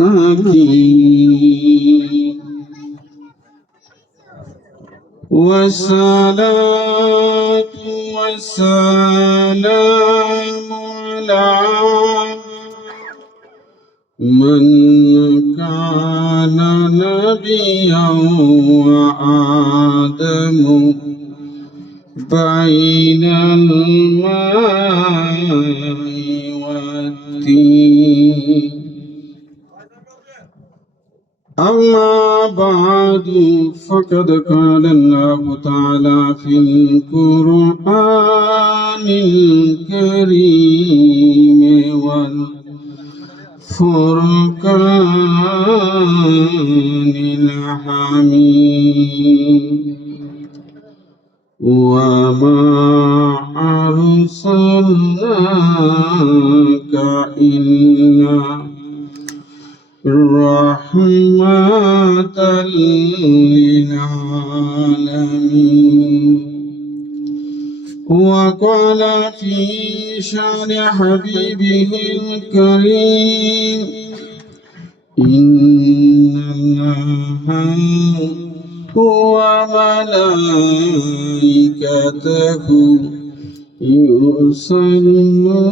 المتقين والصلاة والسلام على من كان نبيا وآدم بين الماء والتين أما بعد فقد قال الله تعالى في القرآن الكريم والفرقان الحميد وما أرسلناك إلا رحمة للعالمين وقال في شان حبيبه الكريم إن الله وملائكته يصلون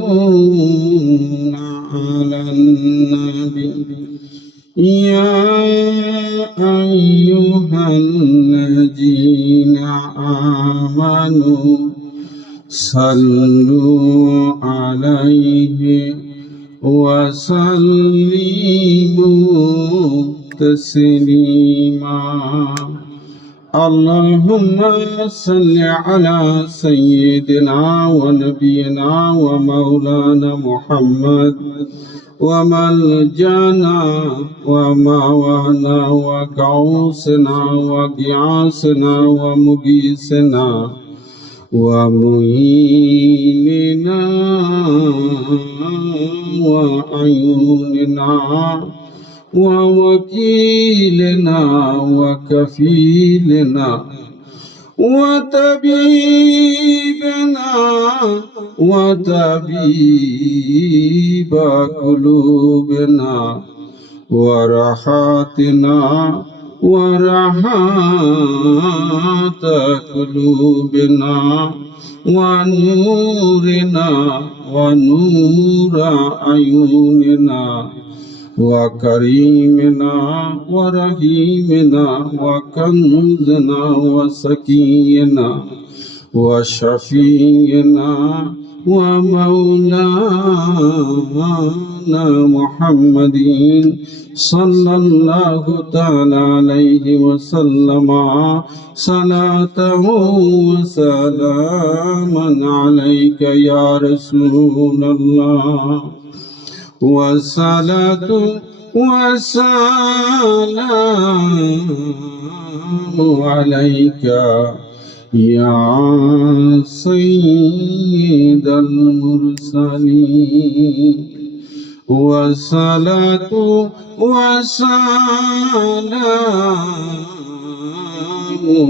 على النبي يا أيها الذين آمنوا صلوا عليه وسلموا تسليما اللهم صل على سيدنا ونبينا ومولانا محمد وملجانا وموانا وغوثنا وغياثنا ومغيثنا ومعيننا وعيوننا ووكيلنا وكفيلنا وطبيبنا وطبيب قلوبنا ورحاتنا ورحات قلوبنا ونورنا ونور عيوننا وكريمنا ورحيمنا وكنزنا وسكينا وشفينا ومولانا محمد صلى الله تعالى عليه وسلم صلاة وسلاما عليك يا رسول الله والصلاة والسلام عليك يا سيد المرسلين والصلاة والسلام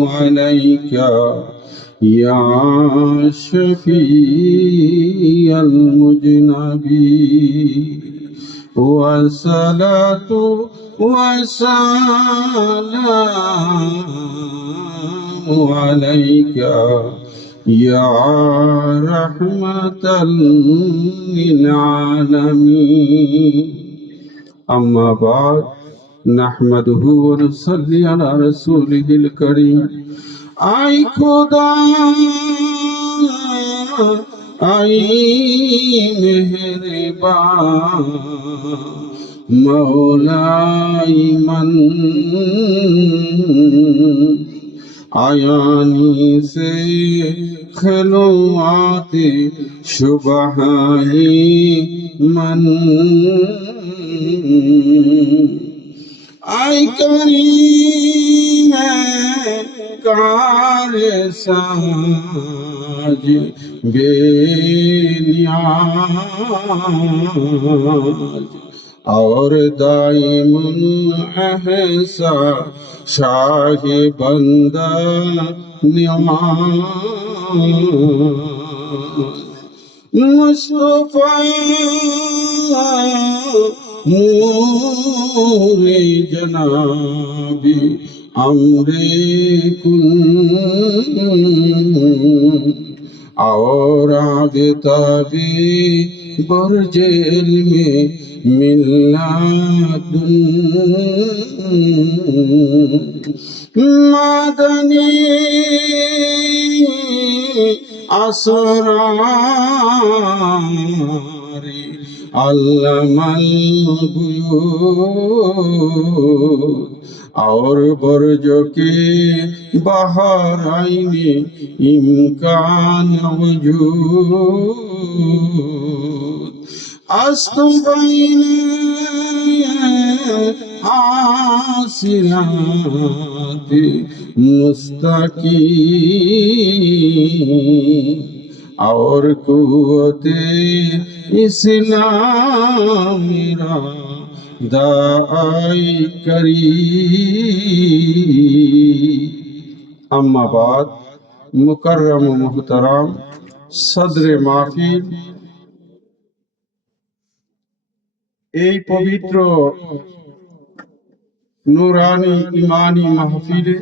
عليك يا شفيع المذنبين والصلاة والسلام عليك يا رحمة للعالمين أما بعد نحمده ونصلي على رسوله الكريم آئی خدا آئی مہربان مولائی من آیانی سے خلوات شبہائی من آئی کریم کار ساج بے نیاز اور دائم احسا شاہ بندہ نماز مصطفیٰ नूरे जनाबी अमरे कुन और आबिताबी बरजेल में मिल्लादुन मदनी असरारी अल्लमल गुयूब और बरज के बहराइने इम्कान वजूद अस्तुबैने आसिराते मुस्तकीम और कुव्वते इस्लाम मेरा दाई करी। अम्मा बाद मुकर्रम मुहतरम सदर माहफिल, এই পবিত্র নুরানি ইমানি মাহফিলে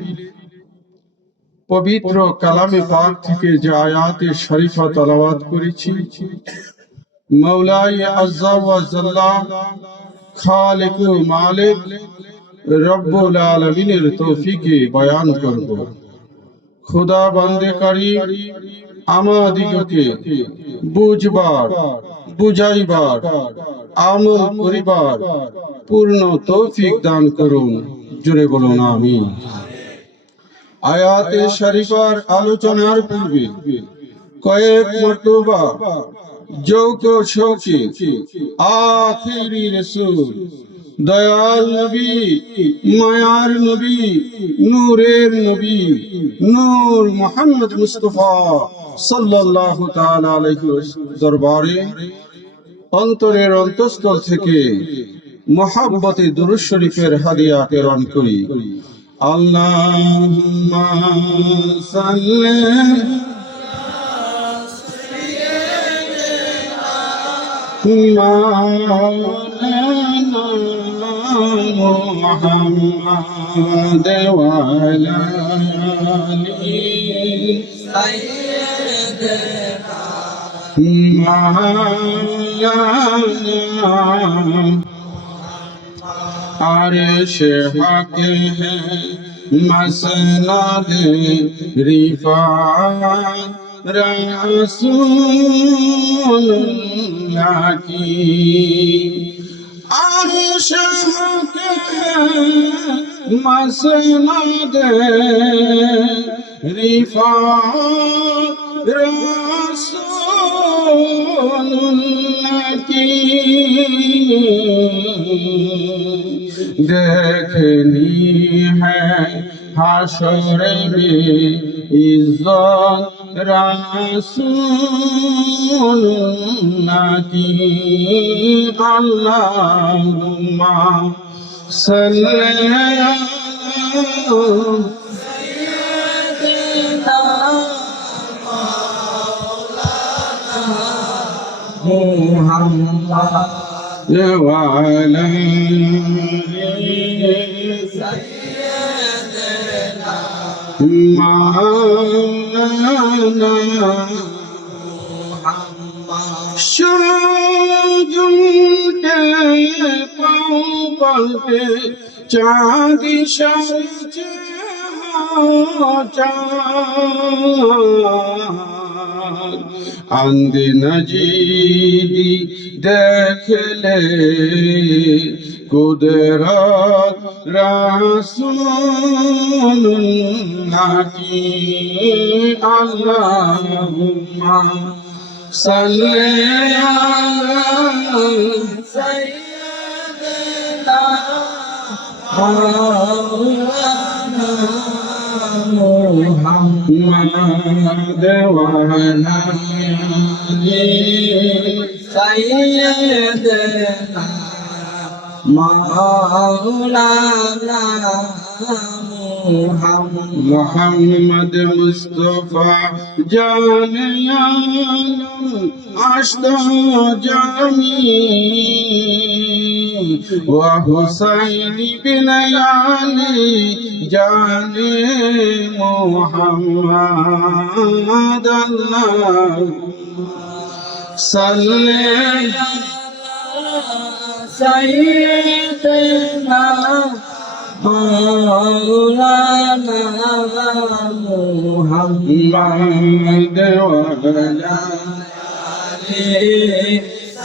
পবিত্র কালামে পাক থেকে যে আয়াতে শরীফা তেলাওয়াত করেছি, মৌলাই আজ্জা ওয়া জাল্লা খালিক ও মালিক রব্বুল আলামিনের তৌফিকে বয়ান করব। খোদা বান্দে কারীম আমাদিগকে বুঝবার, বুঝাইবার, আমল করিবার পূর্ণ তৌফিক দান করুন। জোরে বলুন আমিন। আয়াতে শরীফার আলোচনার পূর্বে কয়েক মর্তবা যৌক শৌকে আখিরি রাসূল দয়াল নবী, মায়ার নবী, নূরের নবী, নূর মুহাম্মদ মুস্তাফা সাল্লাল্লাহু তাআলা আলাইহি দরবারে অন্তরের অন্তঃস্থল থেকে মুহাব্বতে দুরূদ শরীফের হাদিয়া প্রেরণ করি। আল্লাহুম্মা সাল্লি মাওলানা মুহাম্মদ ওয়া আলা আলি সাইয়্যিদিনা মাওলানা আরশে হক है मसनद रिफात रसूलुल्लाह की आरशे हक है मसनद रिफात रसूलुल्लाह की देखनी है हाशर में इज्जत रसूलुल्लाह की। अल्लाहुम्मा सल्ली अला सय्यिदिना Muhammad wa ala sayyidina maulana Muhammad shujun ke paun palte चाँद शर्च अंध नजीदी देख ले कुदरत रसूलुल्लाह की। अल्लाहुम्मा सल्ली अला सय्यिदिना मौलाना मुहम्मद व अला आलि सय्यिदिना मौलाना मुहम्मद मुस्तफा जाने आलम आश्ता जामी وحسين بن علي جان محمد اللهم صل سيدنا مولانا محمد وعلى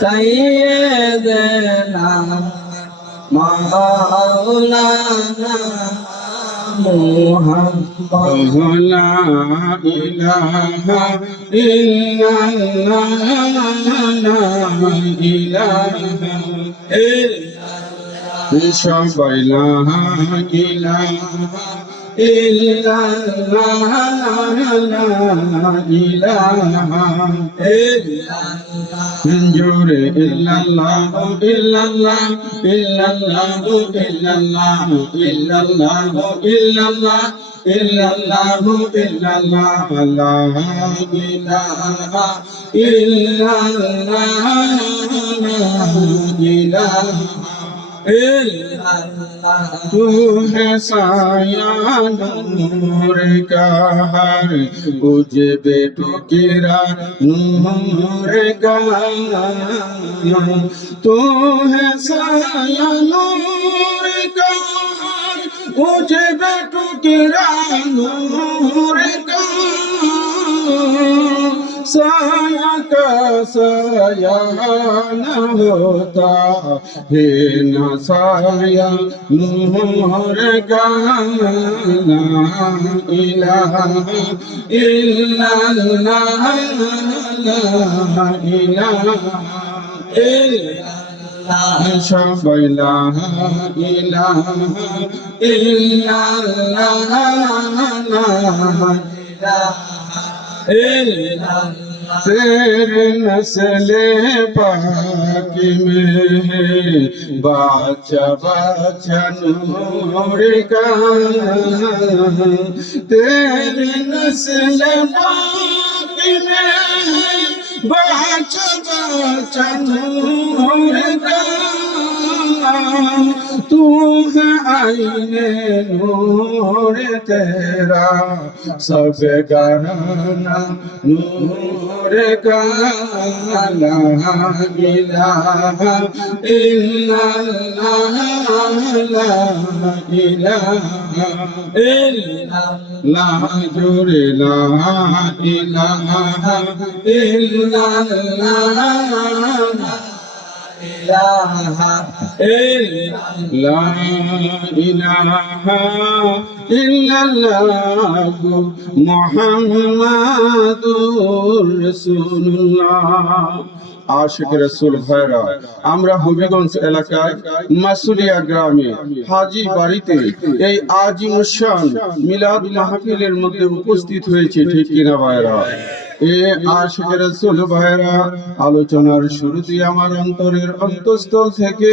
سيدنا مولانا محمد لا إله إلا الله لا إله সবাই লা ইলাহা ইল্লাল্লাহ লা ইলাহা জোরে ইল্লাল্লাহ ইল্লাল্লাহ ইল্লাল্লাহ ইল্লাল্লাহ ইল্লাল্লাহ ইল্লাল্লাহ ইল্লাল্লাহু ইল্লাল্লাহ লা ইলাহা ইল্লাল্লাহ লা ইলাহা तू है साया नूर का हर तुझे बेटू किरा नूर का तू है साया नूर का हर तुझे बेटू किरा नूर का साया का साया न होता है न साया नूर का ला इलाहा इल्लल्लाह ला इलाहा इल्लल्लाह सबाई ला इलाहा इल्लल्लाह ला तेरे नस्ले पाक में है बाचा बाचा नूर का तेरे नस्ले पाक में है बाचा बाचा नूर का तू है आईने नूर तेरा सब घराना नूर का ला इलाहा इल्लल्लाह ला इलाहा इल्लल्लाह जोरे ला इलाहा इल्लल्लाह لا إله إلا الله محمد رسول الله আশিক রাসূল ভাইরা আমরা হবিগঞ্জ এলাকায় মাসুলিয়া গ্রামে হাজী বাড়িতে এই আজিমুশান মিলাদ মাহফিলের মধ্যে উপস্থিত হয়েছে, ঠিক কিনা ভাইরা? এ আশিক রাসূল ভাইরা, আলোচনার শুরুতে আমার অন্তরের অন্তঃস্থল থেকে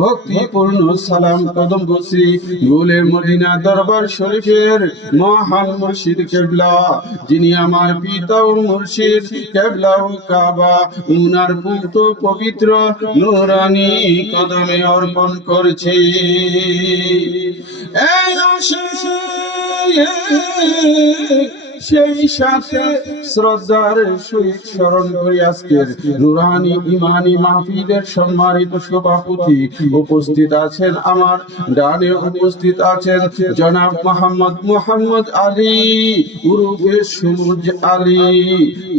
ভক্তিপূর্ণ সালাম কদম বসি গুলে মদিনা দরবার শরীফের মহান মুর্শিদ কেবলা, যিনি আমার পিতা ও মুর্শিদ কেবলা ও কাবা, উনার পুত্র পবিত্র নূরানি কদমে অর্পণ করছি। সেই সাথে শ্রদ্ধার সহিত স্মরণ করি আজকের নুরানি ইমানি মাহফিলের সম্মানিত সভাপতি উপস্থিত আছেন, আমার ডানে উপস্থিত আছেন জনাব মোহাম্মদ আলী উরুফে সুমুজ আলী,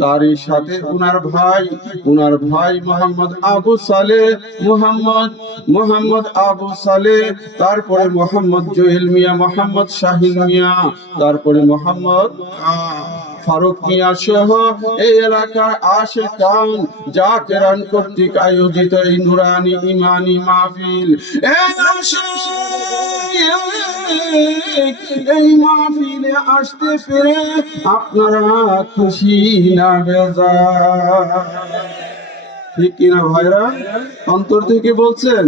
তারই সাথে উনার ভাই মোহাম্মদ আবু সালে, মোহাম্মদ আবু সালে, তারপরে মোহাম্মদ জোহেল মিয়া, মোহাম্মদ শাহিন মিয়া, তারপরে মোহাম্মদ ফারুক মিয়া সহ এই এলাকার আশিকান জাকেরান কর্তৃক আয়োজিত এই নুরানি ইমানি মাহফিল, এই মাহফিলে আসতে পেরে আপনারা খুশি না বেজার? ঠিক কিনা ভাইরা? অন্তর থেকে বলছেন?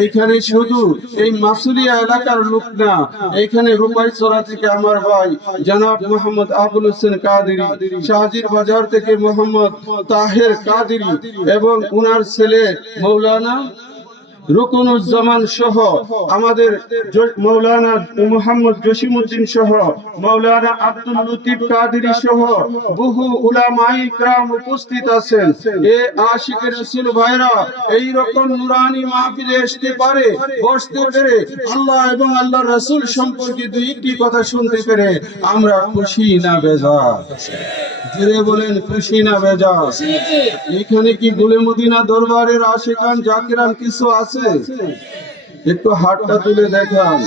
এইখানে শুধু এই মাসুলিয়া এলাকার লোক না, এইখানে রূপাইচড়া থেকে আমার ভাই জনাব মোহাম্মদ আবুল হোসেন কাদেরী, শাহজির বাজার থেকে মোহাম্মদ তাহের কাদেরী এবং উনার ছেলে মৌলানা রুকনুজ্জামান সহ আমাদের মাওলানা মুহাম্মদ জসিমউদ্দিন সহ মাওলানা আব্দুল লতিফ কাদেরী সহ বহু উলামায়ে ইকরাম উপস্থিত আছেন। এ আশিকের রাসূল ভাইরা এই রকম নুরানি মাহফিলে আসতে পারে, বসতে পেরে আল্লাহ এবং আল্লাহর রাসূল সম্পর্কে দুইটি কথা শুনতে পেরে আমরা খুশি না বেজার? জোরে বলেন, খুশি না বেজার? এখানে কি গুলে মদিনা দরবারের আশিকান জাকিরান কিছু আছে? একটু হাতটা তুলে দেখান।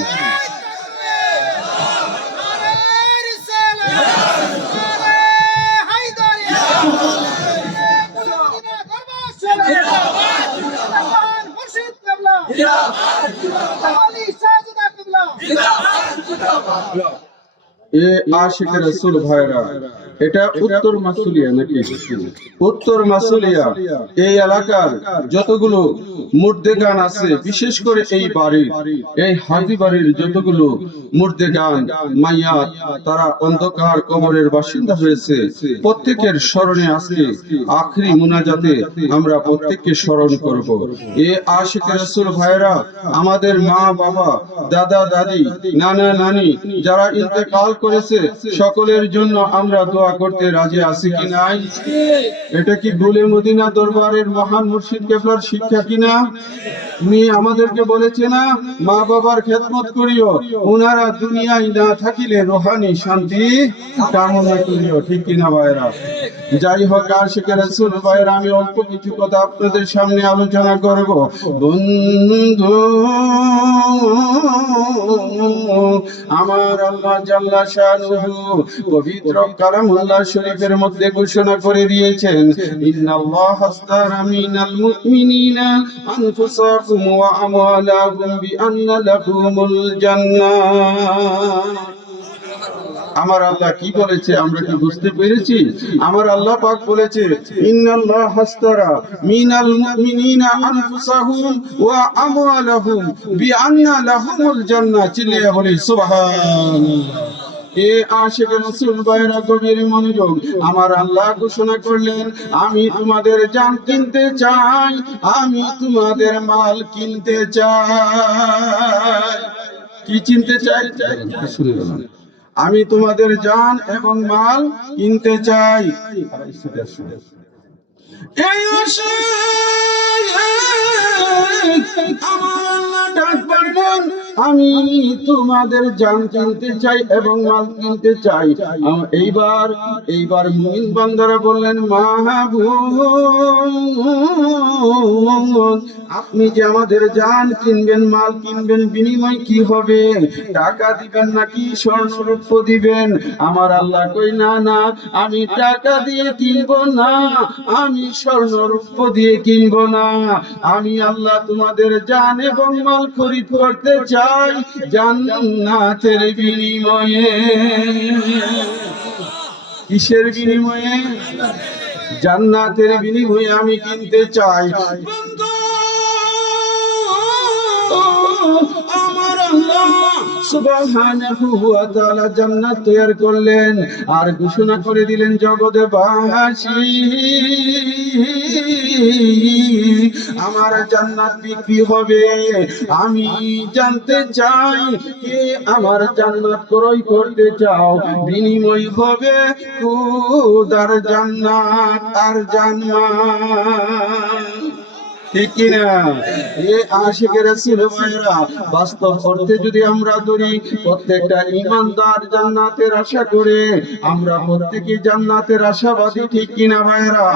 এ আশিকের রাসূল ভাইরা, এটা উত্তর মাসুলিয়া নাকি? উত্তর মাসুলিয়া এই এলাকার যতগুলো মুর্দেগান আছে, বিশেষ করে এই বাড়ির, এই হাজি বাড়ির যতগুলো মুর্দেগান মাইয়াত, তারা অন্ধকার কবরের বাসিন্দা হয়েছে, প্রত্যেকের স্মরণে আজকে আখরি মুনাজাতে আমরা প্রত্যেককে স্মরণ করব। এ আশিকের রাসূল ভাইরা, আমাদের মা বাবা, দাদা দাদি, নানা নানি যারা ইন্তেকাল করেছে, সকলের জন্য আমরা দোয়া করতে রাজি আছি কি নাই? এটা কি গুলে মদিনা দরবারের মহান মুর্শিদ কেবলার শিক্ষা কিনা? উনি আমাদেরকে বলেছে না, মা বাবার খেদমত করিও, ওনারা দুনিয়ায় না থাকিলে রোহানি শান্তি কামনা করিও। ঠিক কিনা ভাইরা? যাই হোক, আশিকের রাসূল ভাইরা, আমি অল্প কিছু কথা আপনাদের সামনে আলোচনা করব। বন্ধু, আমার আল্লাহ জাল্লা শানুহু পবিত্র কালামুল্লাহ শরীফের মধ্যে ঘোষণা করে দিয়েছেন, ইন্নাল্লাহা আস্তারা মিনাল মুমিনিনা আনফুসাহুম ওয়া আমওয়ালাহুম বিআন্না লাহুমুল জান্নাহ। আমার আল্লাহ কি বলেছে আমরা কি বুঝতে পেরেছি? আমার আল্লাহ পাক বলেছে, ইন্নাল্লাহা হাস্তারা মিনাল মুমিনিনা আনফুসাহুম ওয়া আমওয়ালাহুম বিআন্না লাহুমুল জান্নাহ। চিল্লিয়ে বলি সুবহানাল্লাহ। এ আশিকের রাসূল ভাইরা, গভীর মনোযোগ। আমার আল্লাহ ঘোষণা করলেন, আমি তোমাদের জান কিনতে চাই, আমি তোমাদের মাল কিনতে চাই। কি চিনতে চাই? শুনে গেলাম, আমি তোমাদের জান এবং মাল কিনতে চাই। এই আমার আল্লাহ ডাক পারবেন, আমি তোমাদের জান কিনতে চাই এবং মাল কিনতে চাই। এইবার মুমিন বান্দারা বললেন, মাহবুব, আপনি যে আমাদের জান কিনবেন, মাল কিনবেন, বিনিময় কি হবে? টাকা দিবেন নাকি স্বর্ণ রূপ দিবেন? আমার আল্লাহ কই, না না, আমি টাকা দিয়ে কিনবো না, আমি স্বর্ণ রূপ দিয়ে কিনবো না, আমি আল্লাহ তোমাদের জান এবং মাল খরিদ করতে চাই জান্নাতের বিনিময়ে। কিসের বিনিময়ে? জান্নাতের বিনিময়ে আমি কিনতে চাই। আমার আল্লাহ সুবহানাহু ওয়া তাআলা জান্নাত তৈরি করলেন আর ঘোষণা করে দিলেন, জগৎবাসী, আমার জান্নাত বিক্রি হবে। আমি জানতে চাই, কে আমার জান্নাত ক্রয় করতে চাও? বিনিময় হবে খোদার জান্নাত আর জান্নাত। ঠিক কিনা? এ আশিকের রাসূল ভাইরা, বাস্তব অর্থে যদি আমরা ধরি, প্রত্যেকটা ঈমানদার জান্নাতের আশা করে, আমরা প্রত্যেকই জান্নাতের আশাবাদী। ঠিক কিনা ভাইরা?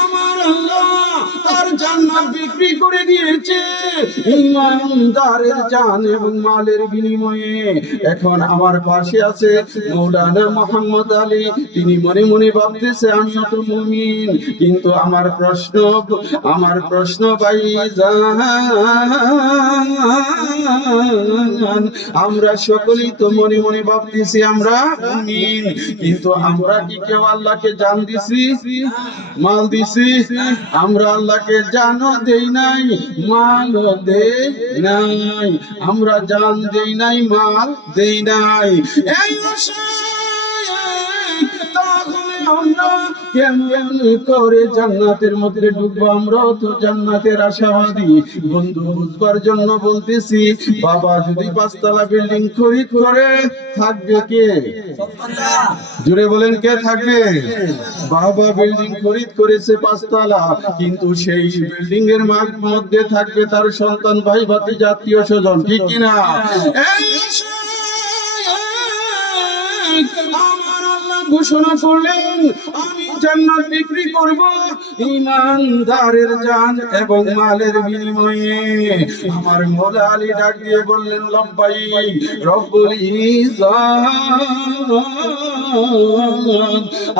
আমার আল্লাহ তার জান্নাত বিক্রি করে দিয়েছে ঈমানদারের জান এবং মালের বিনিময়ে। এখন আমার পাশে আছে মাওলানা মুহাম্মদ আলী, তিনি মনে মনে ভাবতেছে আমিও তো মুমিন, কিন্তু আমার প্রশ্ন ভাইজান, আমরা সকলেই তো মনে মনে ভাবতেছি আমরা মুমিন, কিন্তু আমরা কি কেউ আল্লাহকে জান দিছি, মাল দিছি? আমরা আল্লাহকে জানও দেই নাই, মালও দেই নাই। আমরা জান দেই নাই, মাল দেই নাই। এই তাহলে আমরা কেমন করে জান্নাতের মধ্যে ঢুকবো? আমরাও তো জান্নাতের আশাবাদী। বন্ধু বুঝবার জন্য বলতেছি, বাবা যদি 5 তলা বিল্ডিং খরিদ করে, থাকবে কে? জুড়ে বলেন, কে থাকবে? বাবা বিল্ডিং খরিদ করেছে 5 তলা, কিন্তু সেই বিল্ডিং এর মধ্যে থাকবে তার সন্তান, ভাই ভাতিজা, আত্মীয় স্বজন, ঠিক কিনা? আমার আল্লাহ ঘোষণা করলেন, আমি জান্নাত বিক্রি করব ঈমানদারের জান এবং মালের বিনিময়ে। আমার মওলা আলী ডাক দিয়ে বললেন, লব্বাইক রব্বুল ইজ্জাত,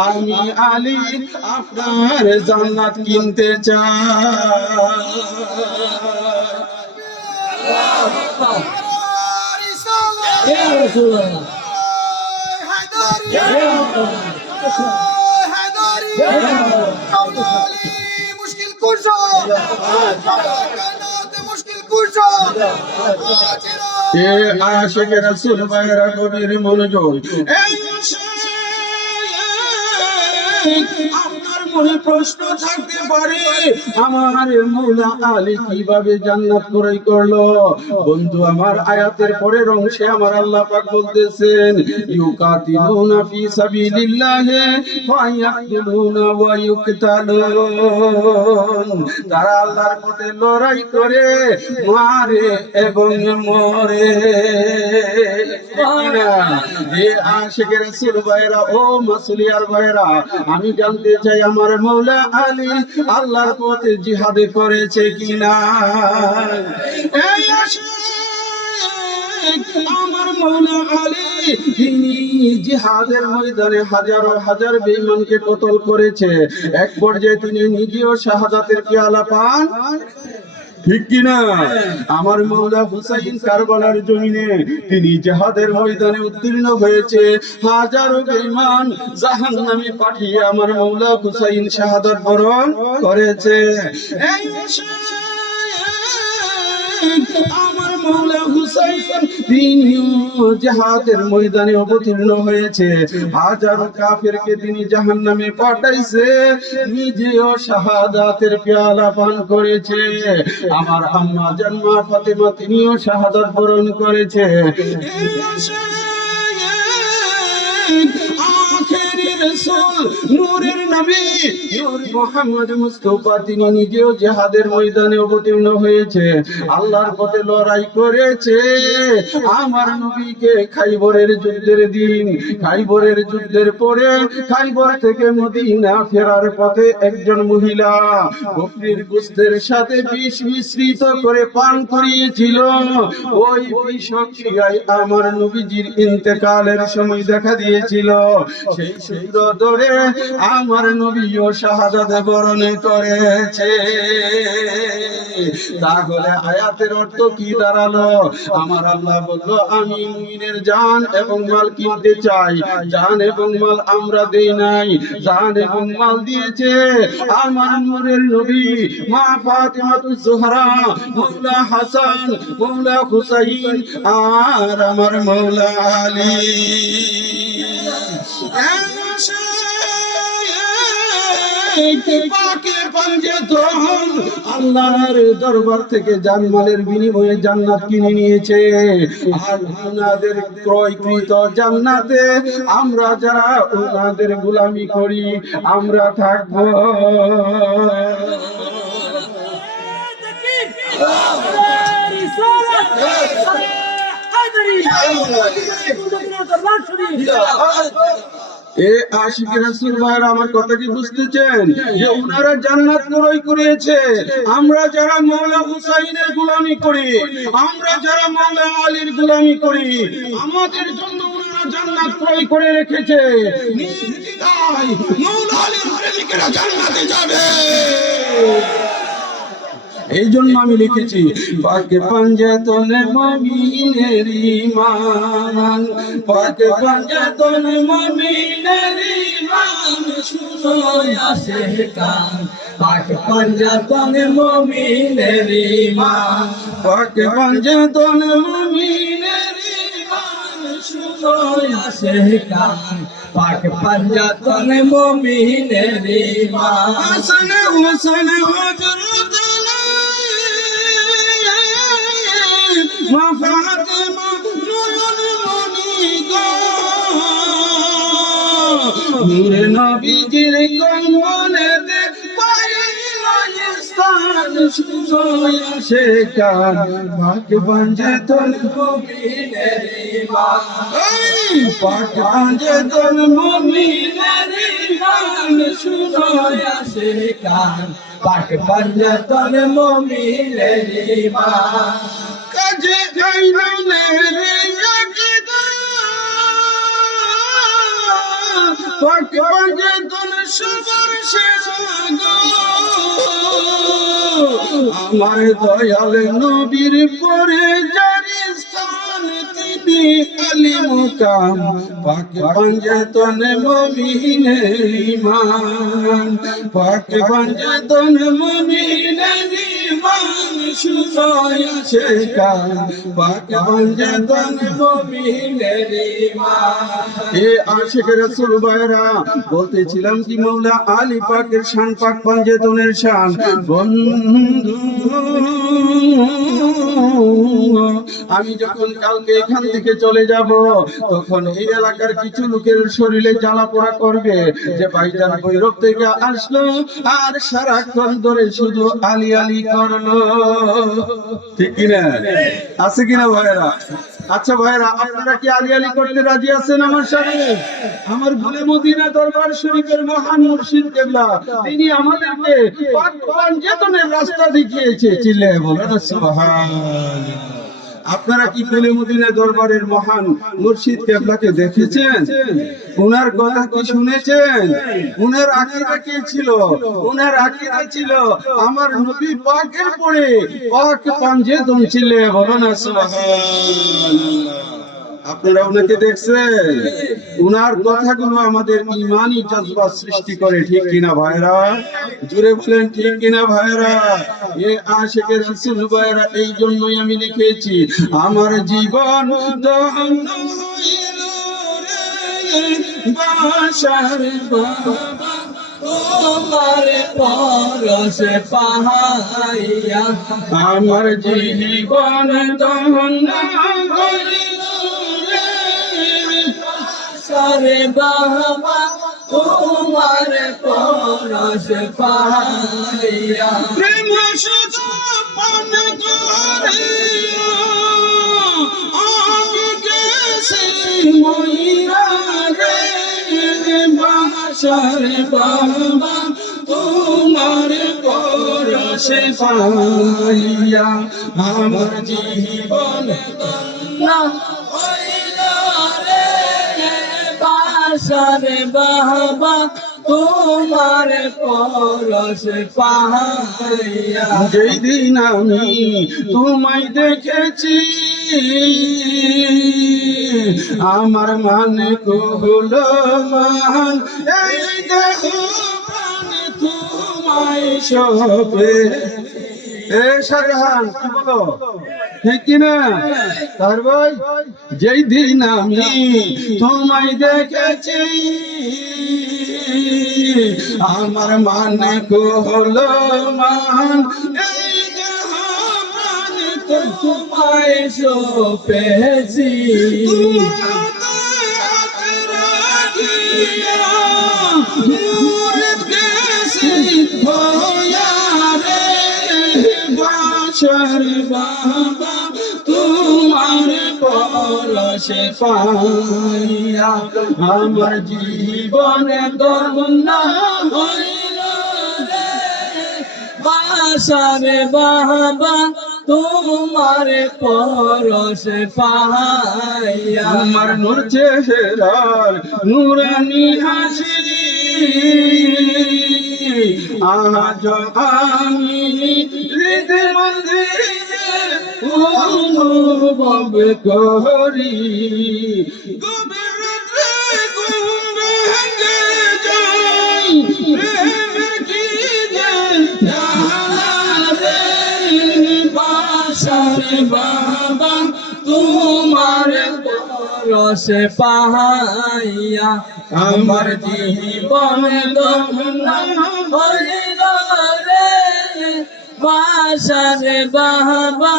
আমি আলী আপনার জান্নাত কিনতে চাই। মুশকিল কুশো মুশকিল কুশো এ আশিক রাসূল ভাইরা গভীর মনোযোগ। এই আপনার মনে প্রশ্ন থাকতে পারে, আমার মওলা আলী কিভাবে জান্নাত ক্রয় করলো? বন্ধু আমার, আয়াতের পরের অংশে আমার আল্লাহ পাক বলতেছেন, ইউকাতিলুনা ফি সাবিলিল্লাহি ফায়াকতুলুনা ওয়া ইউকতালুন। তারা আল্লাহর পথে লড়াই করে, মারে এবং মরে। আশিক রাসূল ভাইরা, ও মাসুলিয়ার ভাইরা, আমি জানতে চাই আমার মওলা আলী আল্লাহর পথে জিহাদে করেছে কিনা? এই আমার মওলা আলী, তিনি জিহাদের ময়দানে হাজারো হাজার বেঈমানকে কতল করেছে। এক পর্যায়ে তিনি নিজেও শাহাদাতের পেয়ালা পান, ঠিক কিনা? আমার মওলা হুসাইন কারবালার জমিনে তিনি জিহাদের ময়দানে উত্তীর্ণ হয়েছে, হাজারো বেঈমান জাহান্নামে পাঠিয়ে আমার মওলা হুসাইন শাহাদাত বরণ করেছে। এই আমার মওলা হুসাইন তিনিও জিহাদের ময়দানে অবতীর্ণ হয়েছে, হাজারো কাফেরকে তিনি জাহান্নামে পাঠাইছে, নিজেও শাহাদাতের পেয়ালা পান করেছে। আমার আম্মা জান মা ফাতেমা, তিনিও শাহাদাত বরণ করেছে। নূরের নবী নূর মুহাম্মদ মুস্তাফা, তিনি নিজেও জিহাদের ময়দানে অবতীর্ণ হয়েছে, আল্লাহর পথে লড়াই করেছে। আমার নবীকে খাইবরের যুদ্ধের দিন, খাইবরের যুদ্ধের পরে খাইবর থেকে মদিনা ফেরার পথে একজন মহিলা বকরির গোশতের সাথে বিষ মিশ্রিত করে পান করিয়েছিল। ওই বিষক্রিয়ায় আমার নবীজির ইন্তেকালের সময় দেখা দিয়েছিল। সেই সূত্র ধরে আমার নবীও শাহাদাত বরণ করেছে। তাহলে আয়াতের অর্থ কি দাঁড়ালো? আমার আল্লাহ বলল, আমি মুমিনের জান এবং মাল কিনতে চাই। জান এবং মাল আমরা দেই নাই, জান এবং মাল দিয়েছে আমার নূরের নবী মা ফাতিমাতুজ জোহরা, মওলা হাসান, মওলা হুসাইন আর আমার মওলা আলী। আল্লাহর দরবার থেকে জানমালের বিনিময়ে জান্নাত কিনে নিয়েছে, আর ওনাদের ক্রয়কৃত জান্নাতে আমরা যারা ওনাদের গোলামি করি আমরা থাকবো। এ আশিক রাসূল ভাইরা, আমার কথা কি বুঝতেছেন? যে ওনারা জান্নাত ক্রয় করেছে, আমরা যারা মওলা হুসাইনের গোলামি করি, আমরা যারা মওলা আলীর গোলামি করি, আমাদের জন্য ওনারা জান্নাত ক্রয় করে রেখেছে। নির্দ্বিধায় মওলা আলীর প্রেমিকেরা জান্নাতে যাবে। এই জন্য আমি লিখেছি, পাকে পাঞ্জাতনে মুমিনের ঈমান, পাকে পাঞ্জাতনে মুমিনের ঈমান, শুনোয় আসে কান, পাকে পাঞ্জাতনে মুমিনের ঈমান, পাকে পাঞ্জাতনে মুমিনের ঈমান, শুনোয় আসে কান, পাক পাঞ্জাতন মুমিনের ইমান হাসান হোসেন হযরত মা ফাতেমা নয়ন মনি গো নূরে নবীজির কম্বলেতে পাইল স্থান সুজয়া শেখান পাক পাঞ্জাতন মুমিনের ইমান পাক পাঞ্জাতন মুমিনের ইমান শুনয়া শেখান পাক পাঞ্জাতন মুমিনের ইমান কাজে আইনের ইয়াকিদা পাক পাঞ্জাতন সবার সেরা গো আমার দয়াল নবীর পরে জারি স্থান তিনি আলী মুকাম পাক পাঞ্জাতন মুমিনের ইমান পাক পাঞ্জাতন মুমিনের ইমান শুনয়া শেখান পাক পাঞ্জাতন মুমিনের ইমান এ আশিক রাসূল ভাইরা বলতেছিলাম কি মৌলা আলী পাকের শান পাক পাঞ্জাতনের শান বন্ধু আমি যখন কালকে এখান থেকে চলে যাব তখন এই এলাকার কিছু লোকের শরীরে জ্বালা পোড়া করবে যে ভাইজান ভৈরব থেকে আসলো আর সারাক্ষণ ধরে শুধু আলী আলী করলো ঠিক কিনা আছে কিনা ভাইরা আচ্ছা ভাইরা আপনারা কি আলী আলী করতে রাজি আছেন আমার সাথে আমার ভুলে মদিনা দরবার শরীফের মহান মুর্শিদ কেবলা তিনি আমাদেরকে পাক পাঞ্জাতনের রাস্তা দেখিয়েছে চিল্লে বলেন সুবহানাল্লাহ আপনারা কি ভুলে মদিনা দরবারের মহান মুর্শিদ কেবলাকে দেখেছেন ওনার কথা কি শুনেছেন ওনার আকীদা কি ছিল ওনার আকীদা ছিল আমার নবী পাকের পরে পাক পাঞ্জাতন চিল্লে বলেন সুবহানাল্লাহ আপনারা ওনাকে দেখছেন ওনার কথাগুলো আমাদের ঈমানি জজবা সৃষ্টি করে ঠিক কিনা ভাইরা জোরে বলেন ঠিক কিনা ভাইরা এ আশিক রাসূল ভাইরা এই জন্যই আমি লিখেছি আমার জীবন দহন হইল রে বাশার বাবা তোমার পরশে পাহাইয়া আমার জীবন দহন হইল সারে বাবা তোমার পরশে পাহাইয়া প্রেম শুধু পান করিয়া আমি গেছি মইরা রে বাশার বাবা তোমার পরশে পাইয়া আমার জীবন না হইল রে বাসারে বাবা তোমার পরশে পাহাইয়া যেই দিন আমি তোমায় দেখেছি আমার মানে কহলো মান এই দেহ প্রাণ তোমায় সপে এ শাহজাহান কি বলো ঠিক কিনা তার ভাই যেই দিন আমি তোমায় দেখেছি আমার মানে কহলো মান এই দেহ প্রাণ তোমায় পেয়েছি বাবা তোমার পরশে পাইয়া আমার জীবনে দমনা হইল রে বাসারে বাবা তোমার পরশে পাইয়া আমার নূর চেহারার নূরানি হাসি আজ আমি হৃদয় মন্দিরে অনুভব করি গভীর রাতে ঘুম ভেঙে যায় প্রেমের কি জানা রে বাসারে বাবা তোমার পরশ পাহাইয়া আমার জীবন ধন্য হইল রে বাসারে বাবা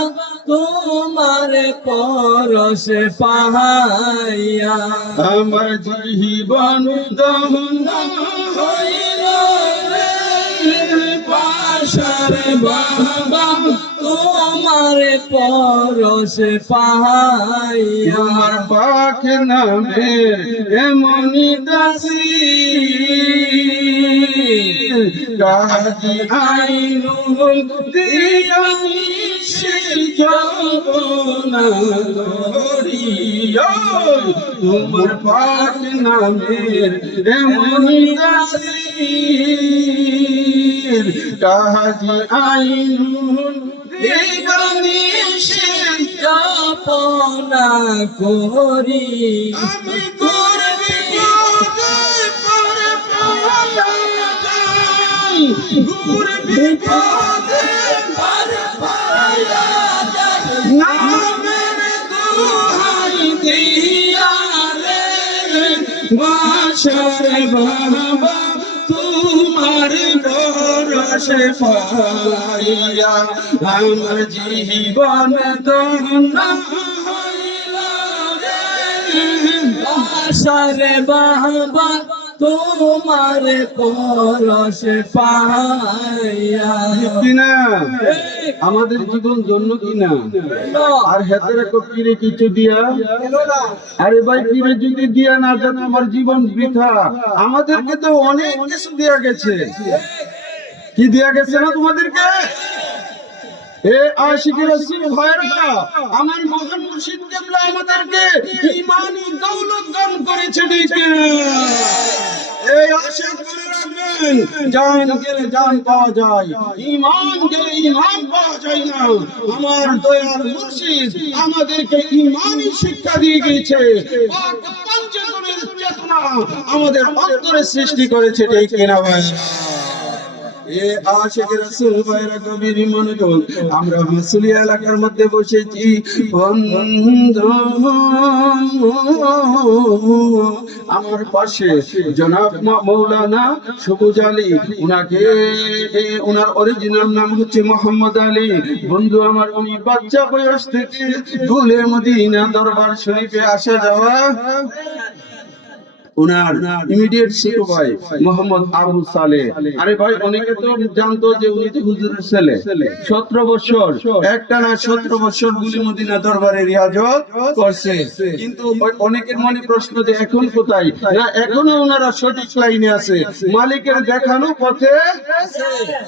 তোমার পরশ পাহাইয়া আমার জীবন ধন্য হইল রে বাসারে বাবা তোমার পরশ পাহাইয়া আমার পাখ নামে এমনি দাসী কাজী আইনুল দিয়ানি সেই যৌবনা করিয়া তোমার পাখ নামে এমনি দাসী কাজী আইনুল দিয়ানি সেই যাপনা করি আমি তোর বিপদে পড়ে পালাই গুর বিপদে নামের দোহাই দিয়া রে বাসারে বাবা তোমার পরশে পাইয়া আমার জীবন ধন্য হইল রে বাসারে বাবা তোমার পরশ পাইয়া কিনা আমাদের জীবন জন্য কিনা আর হেতে রাখো কিরে কিছু দিয়া আরে ভাই কিরে যদি দিয়া না যেন আমার জীবন বৃথা আমাদেরকে তো অনেক কিছু দেয়া গেছে কি দেয়া গেছে না তোমাদেরকে এ আশিকি রাসূল ভাইরা আমার মহান মুর্শিদ কেবলা আমাদেরকে ঈমানি দৌলত দান করেছে ঠিক এই আশিক মনে রাখবেন জান গেলে জান পাওয়া যায় ঈমান গেলে ঈমান পাওয়া যায় না আমার দয়াল মুর্শিদ আমাদেরকে ঈমানি শিক্ষা দিয়ে গিয়েছে পাক পঞ্চতনের চেতনা আমাদের অন্তরে সৃষ্টি করেছে ঠিক কিনা ভাই এ আশিক রাসূল ভাইরা কবির মনোযোগ আমরা মাসুলি এলাকার মধ্যে বসেছি বন্ধু আমার পাশে জনাব মাওলানা সবুজ আলী উনাকে উনার অরিজিনাল নাম হচ্ছে মোহাম্মদ আলী বন্ধু আমার উনি বাচ্চা বয়স থেকে দুলে মদিনা দরবার শরীফে আসা যাওয়া উনার ইমিডিয়েট ছোট ভাই মোহাম্মদ আবু সালেহ আরে ভাই অনেকে তো জানতো যে উনি তো হুজুরের ছেলে 17 বছর একটানা 17 বছর গুলি মদিনা দরবারে রিয়াজত করছে কিন্তু অনেকের মনে প্রশ্ন যে এখন কোথায় না এখনো ওনারা সঠিক লাইনে আছে মালিকের দেখানো পথে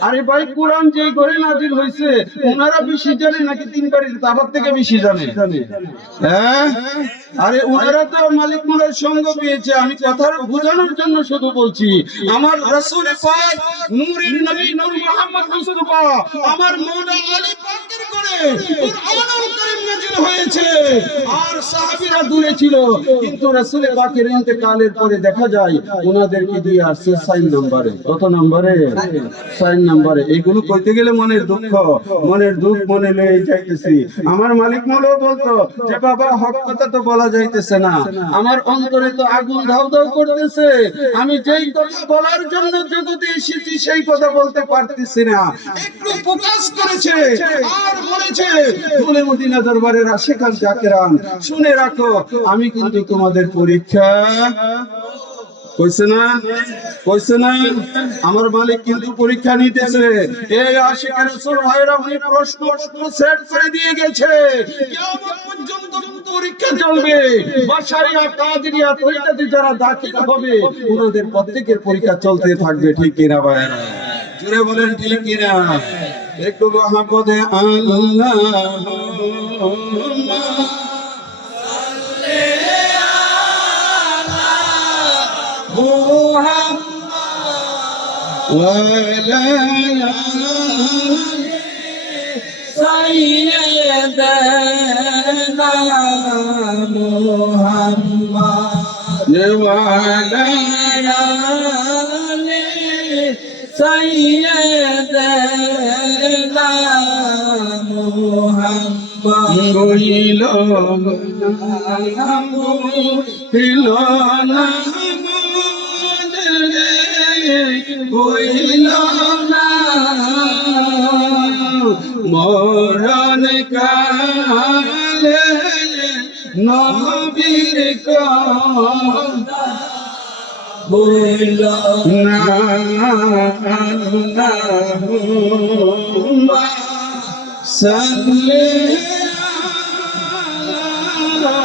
আরে ভাই কোরআন যেই করে নাজিল হয়েছে ওনারা বেশি জানে নাকি তিনবারে তাবার থেকে বেশি জানে হ্যাঁ আরে ওনারা তো মালিক মুলার সঙ্গ পেয়েছে আমি কথার বোঝানোর জন্য শুধু বলছি আমার রাসূল পাক নূরের নবী নূর মুহাম্মদ মুস্তাফা আমার মওলা আলী পাকের করে কুরআনুল কারীম নাযিল হয়েছে আর সাহাবীরা দূরে ছিল কিন্তু রাসূল পাকের ইন্তেকালের পরে দেখা যায় ওনাদেরকে দিয়ে আসছে 6 নম্বরে কত নম্বরে 6 নম্বরে এগুলো কইতে গেলে মনের দুঃখ মনে লয়ে যাইতেছি আমার মালিক মওলা বলতো যে বাবা হক কথা তো বলা যাইতেছে না আমার অন্তরে তো আগুন দাও দাও করতেছে আমি যেই কথা বলার জন্য জগতে এসেছি সেই কথা বলতে পারতেছি না একটু ফোকাস করেছে আর বলেছে ফুলে মদিনা দরবারের আশিকান জাকেরান শুনে রাখো আমি কিন্তু তোমাদের পরীক্ষা কইছে না আমার মালিক কিন্তু পরীক্ষা নিতেছে এই আশিক রাসূল ভাইরা উনি প্রশ্ন সেট করে দিয়ে গেছে কিয়ামত পর্যন্ত পরীক্ষা চলবে বাশারিয়া কাদেরিয়া তরিকাতে যারা দাখিল হবে ওনাদের প্রত্যেকের পরীক্ষা চলতে থাকবে ঠিক কিনা ভাইরা জোরে বলেন ঠিক কিনা একটু মহব্বতে আল্লাহুম্মা ولا سيدنا محمد وعلى سيدنا محمد হইল হইল না হইল না মরণ কালে নবীর কথা হইল না আল্লাহুম্মা সাল্লি আলা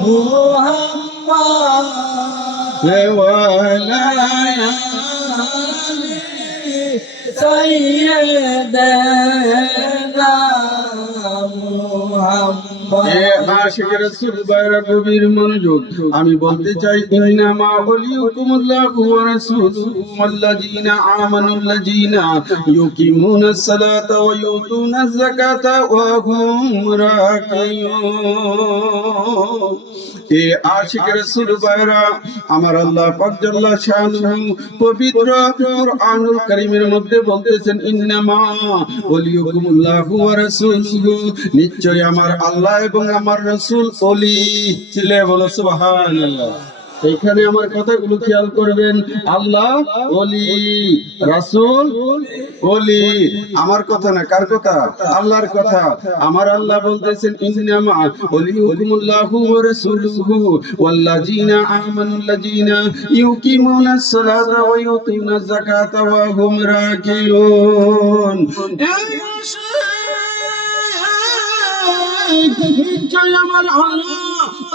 মুহাম্মদ ওয়ালা সাইয়্যিদানা মুহাম্মদ আশিক রাসূল বাইরা গভীর মনোযোগ আমি বলতে চাই ইন্নামা ওয়ালিয়ুকুমুল্লাহু ওয়া রাসূলুহু ওয়াল্লাযীনা আমানুল্লাযীনা ইউকিমুনাস সালাতা ওয়া ইউতুনাজ যাকাতা ওয়া হুম রাকিউন এ আশিক রাসূল বাইরা আমার আল্লাহ পাক জাল্লা শানুহু পবিত্র কুরআনুল কারীমের মধ্যে বলতেছেন ইন্নামা ওয়ালিয়ুকুমুল্লাহু ওয়া রাসূলুহু নিশ্চয় আমার আল্লাহ এবং আমার রাসূল ওলি ছিলে বলো সুবহানাল্লাহ এইখানে আমার কথাগুলো খেয়াল করবেন আল্লাহ ওলি রাসূল ওলি আমার কথা না কার কথা আল্লাহর কথা আমার আল্লাহ বলতেছেন ইন্নামা ওলিয়ুকুমুল্লাহু ওয়া রাসূলুহু ওয়াল্লাযীনা আমানুল্লাযীনা ইউকিমুনাস সালাতা ওয়া ইউতুনাজ যাকাতা ওয়া হুম রাকিউন নিশ্চয় আমার আল্লাহ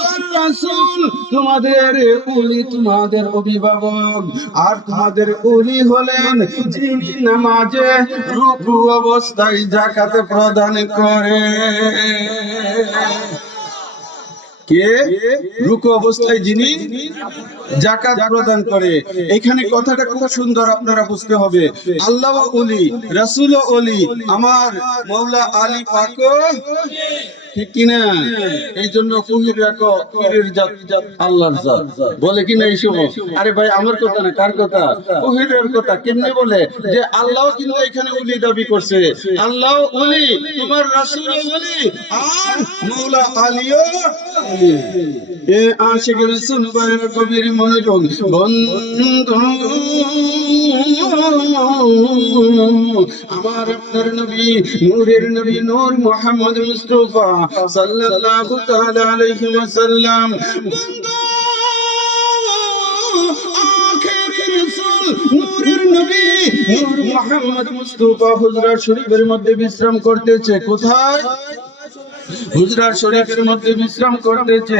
আর রাসূল তোমাদের ওলি তোমাদের অভিভাবক আর তোমাদের ওলি হলেন যিনি নামাজে রুকু অবস্থায় যাকাত প্রদান করে কে রুকু অবস্থায় যিনি যাকাত প্রদান করে এখানে কথাটা খুব সুন্দর আপনারা বুঝতে হবে আল্লাহ ওলি রাসূল ওলি আমার মাওলা আলী পাকও ঠিক কিনা এই জন্য কুমির রাখো পীরের জাত আল্লাহর জাত বলে কিনা এই সময় আরে ভাই আমার কথা না কার কথা কুমিরের কথা কেমনে বলে যে আল্লাহ কিন্তু এখানে ওলি দাবি করছে আল্লাহ ওলি তোমার রাসূল ওলি আর মাওলা আলীও ওলি এ আশিক রাসূল বাইরে কবির মনোযোগ বন্ধু আমার আপনার নবী নূরের নবী নূর মুহাম্মদ মুস্তাফা সাল্লাল্লাহু তাআলা আলাইহি ওয়াসাল্লাম আখেরি রাসূল নূরের নবী নূর মুহাম্মদ মুস্তাফা হুজরা শরীফের মধ্যে বিশ্রাম করতেছে কোথায় হুজরা শরীফের মধ্যে বিশ্রাম করতেছে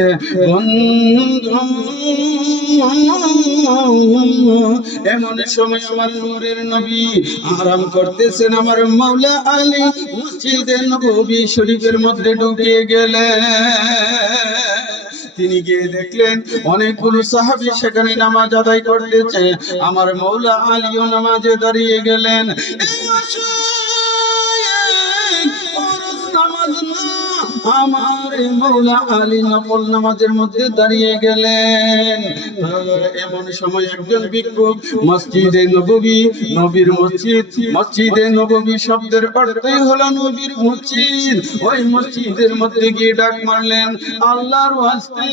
এমন সময় আমার নূরের নবী আরাম করতেছেন আমার মাওলা আলী মসজিদে নববী শরীফের মধ্যে ঢুকে গেলেন তিনি গিয়ে দেখলেন অনেকগুলো সাহাবী সেখানে নামাজ আদায় করতেছে আমার মাওলা আলীও নামাজে দাঁড়িয়ে গেলেন আমার মাওলা আলী নফল নামাজের মধ্যে দাঁড়িয়ে গেলেন এমন সময় একজন ভিক্ষুক মসজিদে নববী নবীর মসজিদ মসজিদে নববী শব্দের অর্থই হলো নবীর মসজিদ ওই মসজিদের মধ্যে গিয়ে ডাক মারলেন আল্লাহর ওয়াস্তে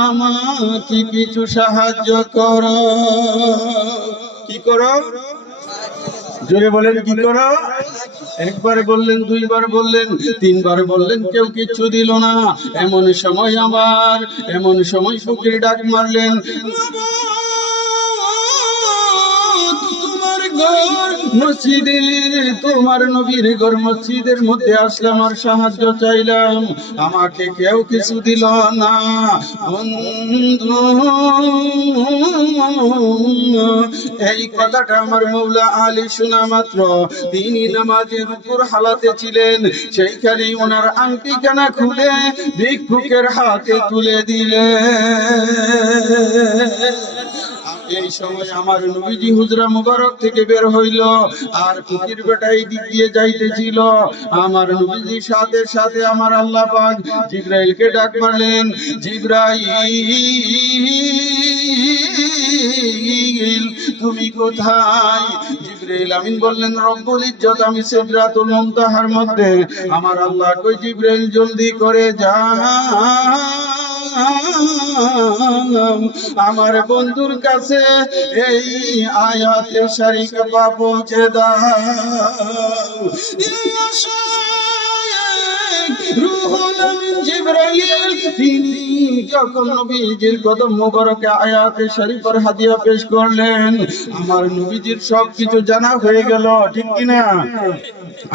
আমাকে কিছু সাহায্য করো কি করো জোরে বলেন কি করো একবার বললেন দুইবার বললেন তিনবার বললেন কেউ কিচ্ছু দিল না এমন সময় ফকির ডাক মারলেন মসজিদে তোমার নবীর ঘর মসজিদের মধ্যে আসলাম আর সাহায্য চাইলাম আমাকে কেউ কিছু দিল না এই কথাটা আমার মাওলা আলী শোনা মাত্র তিনি নামাজের উপর হালাতে ছিলেন সেইখানে ওনার আংটি কানা খুলে ভিক্ষুকের হাতে তুলে দিলেন এই সময় আমার নবীজি হুজরা মুবারক থেকে বের হইল, আর ফকির বেটা এই দিক দিয়ে যাইতেছিল। আমার নবীজির সাথে সাথে আমার আল্লাহ পাক জিবরাইলকে ডাক মারলেন, জিবরাইল তুমি কোথায়? জিবরাইল আমিন বললেন, রব্বুল ইজ্জত আমি সিদরাতুল মুনতাহার মধ্যে। আমার আল্লাহ কই, জিবরাইল জলদি করে যা, আমার বন্ধুর কাছে এই আয়াতের শরীফা পৌঁছে দাও। রুহুল আমিন জিবরাইল তিনি যখন নবীজির কদম মোবারকে আয়াতে শরীফের হাদিয়া পেশ করলেন, আমার নবীজির সবকিছু জানা হয়ে গেল, ঠিক কিনা?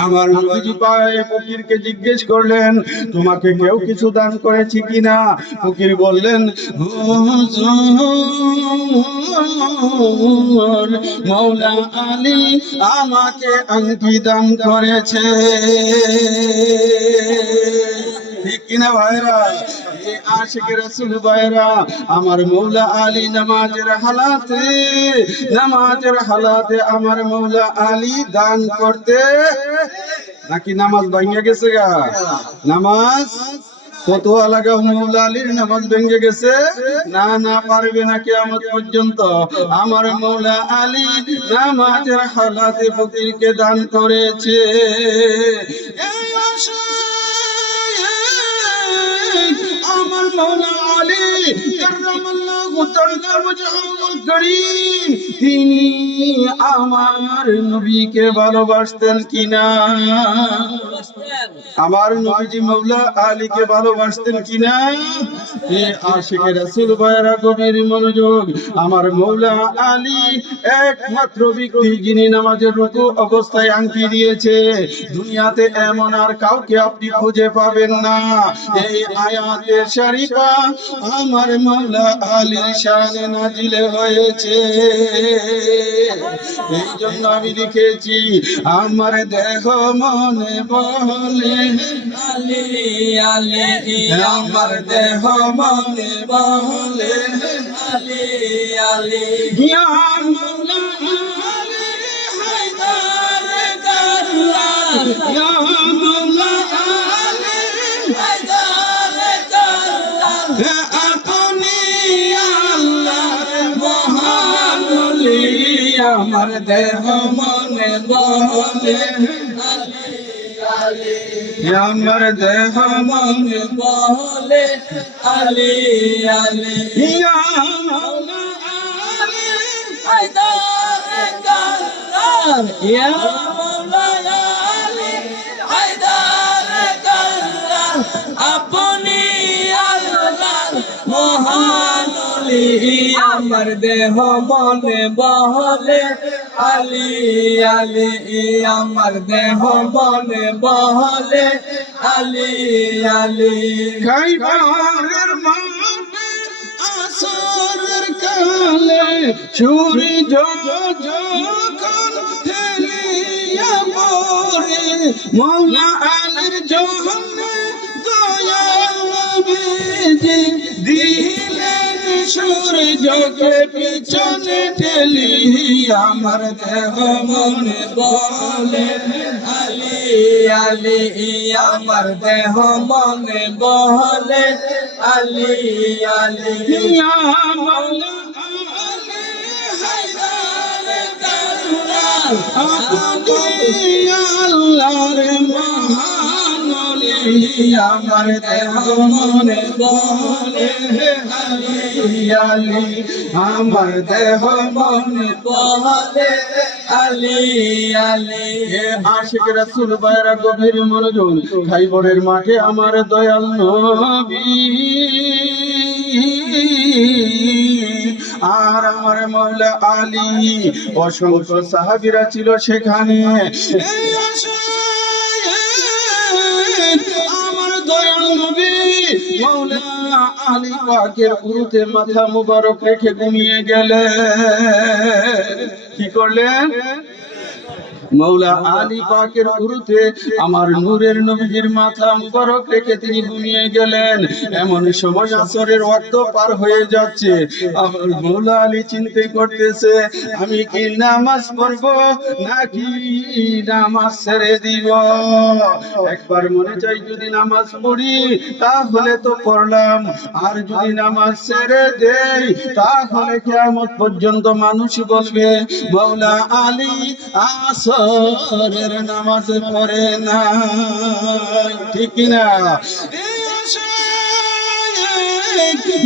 আমার নবীজি পায়ে ফকিরকে জিজ্ঞেস করলেন, তোমাকে কেউ কিছু দান করেছে কিনা? ফকির বললেন, হুজুর মাওলা আলী আমাকে আংটি দান করেছে। ঠিক কিনা ভাইরা? আশিক রাসূল ভাইরা, আমার মৌলা আলী নামাজের হালাতে আমার মৌলা আলী দান করতে, নাকি নামাজ ভেঙে গেছে গা? নামাজ ফতোয়া লাগাও, মৌলা আলীর নামাজ ভেঙে গেছে? না পারবে না কিয়ামত পর্যন্ত। আমার মৌলা আলী নামাজের হালাতে ফকিরকে দান করেছে। আমার মৌলা আলী কাররামাল্লাহু তাআলা ওয়াজহুল কারীম তিনি আমার নবীকে ভালোবাসতেন কিনা? আমার নবীজি মৌলা আলীকে ভালোবাসতেন কিনা? আশিকে রাসূল ভাইরা গভীর মনোযোগ। আমার মৌলা আলী একমাত্র ব্যক্তি যিনি নামাজের রুকু অবস্থায় আংটি দিয়েছে। দুনিয়াতে এমন আর কাউকে আপনি খুঁজে পাবেন না। এই আয়াতের শরীফা আমার মৌলা আলীর শানে নাজিল হয়েছে। এই জন্য আমি লিখেছি, আমার দেহ মনে বলে আলী আলী, আমার দেহ মনে বলে আলী আলী, ইয়া মৌলা আলী হায়দার কাররাম, ইয়া মৌলা আলী হায়দার কাররাম, আপনি আল্লাহর মহান ওলি, আমার দেহ মনে বলে আমার দেহ মনে বলে আলী আলী, ইয়া মৌলা আলী হায়দার কাররাম, ইয়া মাওলা আলী হায়দার কাররাম, আপনি আল্লাহর মহান ওলি, আমার দেহ মনে বলে আলী আলী, আমার দেহ মনে বলে আলী আলী। খাইবারের মাঠে আসরের কালে সূর্য যখন ঠেলিয়া পড়ে, মৌলা আলীর জন্য দয়া নবীজি দিলেন সূর্যকে পিছনে ঠেলি, আমার দেহ মনে বলে আলী আলী, আমার দেহ মনে বলে আলী আলী, ইয়া মৌলা আলী হায়দার কাররাম, আপনি আল্লাহর মহান ওলি, আমার দেহ মনে বলে আলী আলী, আমার দেহ মনে বলে আলী আলী। আশিক রাসূল ভাইরা গভীর মনোযোগ। খাইবরের মাঠে আমার দয়াল নবী আর আমার মৌলা আলী অসংখ্য সাহাবীরা ছিল সেখানে। আমার দয়াল নবী মৌলা আলী পাকের উরুতে মাথা মুবারক রেখে ঘুমিয়ে গেলেন। কি করলেন? মৌলা আলী পাকের উরুতে আমার নূরের নবীজির মাথা মুবারক রেখে তিনি ঘুমিয়ে গেলেন। এমন সময় আসরের ওয়াক্ত পার হয়ে যাচ্ছে, আমার মৌলা আলী চিন্তা করতেছে আমি কি নামাজ পড়ব নাকি নামাজ ছেড়ে দিব। একবার মনে চাই যদি নামাজ পড়ি তাহলে তো পড়লাম, আর যদি নামাজ ছেড়ে দেই তাহলে কিয়ামত পর্যন্ত মানুষ বলবে মৌলা আলী আসরের নামাজ পড়ে না, ঠিক কিনা?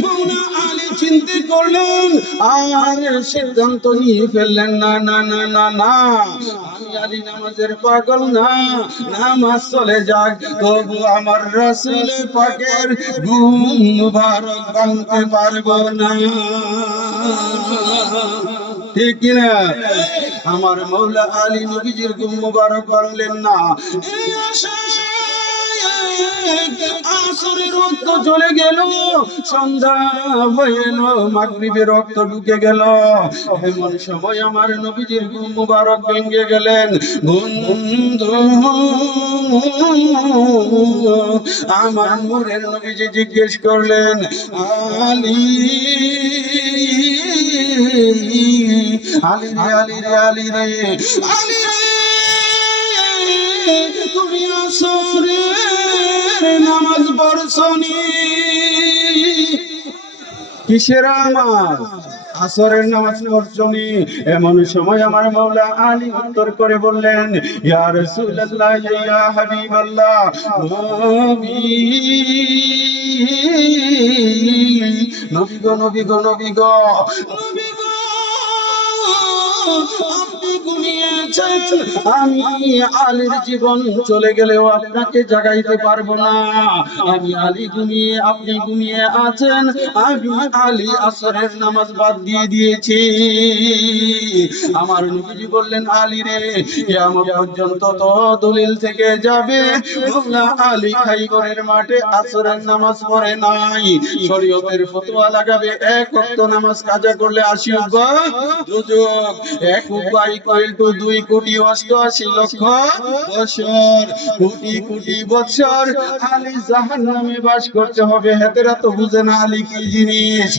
মৌলা আলী চিন্তা করলেন আর সিদ্ধান্ত নিয়ে ফেললেন না না না না না, আমি আলী নামাজের পাগল না, নামাজ চলে যাক তবু আমার রাসূল পাকের ঘুম মুবারক ভাঙতে পারবো না, ঠিক কিনা? আমার মৌলা আলী নবীজির ঘুম মুবারক ভাঙলেন না। আসরের রক্ত চলে গেল, সন্ধ্যা হয়ে এলো, মাগরিবের রক্ত ঢুকে গেল। এমন সময় আমার নবীজির ঘুম মুবারক ভেঙে গেলেন। বন্ধু আমার নূরের নবীজি জিজ্ঞেস করলেন আলী আলী রে আলী রে আলী রে আলী রে তুমি আসরের নামাজ পড়ছনি? কিসের নামাজ? আসরের নামাজ পড়ছনি? এমন সময় আমার মৌলা আলী উত্তর করে বললেন ইয়া রাসূলুল্লাহ ইয়া হাবিবাল্লাহ, নবী গো নবী গো নবী গো নবী গো, আপনি ঘুমিয়েছেন, আমি আলীর জীবন চলে গেলেও আপনাকে জাগাইতে পারবো না। আমি আলী ঘুমিয়ে, আপনি ঘুমিয়ে আছেন, আমি আলী আসরের নামাজ বাদ দিয়ে দিয়েছি। আমার নবীজি বললেন আলী রে কিয়ামত পর্যন্ত তো দলিল থেকে যাবে মৌলা আলী খাইবরের মাঠে আসরের নামাজ পড়ে নাই, শরীয়তের ফতোয়া লাগাবে এক ওয়াক্ত নামাজ কাজা করলে 80 দুজক, এক উপায় কইল তো 2 কোটি 88 লক্ষ বছর, কোটি কোটি বছর আলী জাহান্নামে বাস করতে হবে। হেতেরা তো বুঝে না আলী কি জিনিস।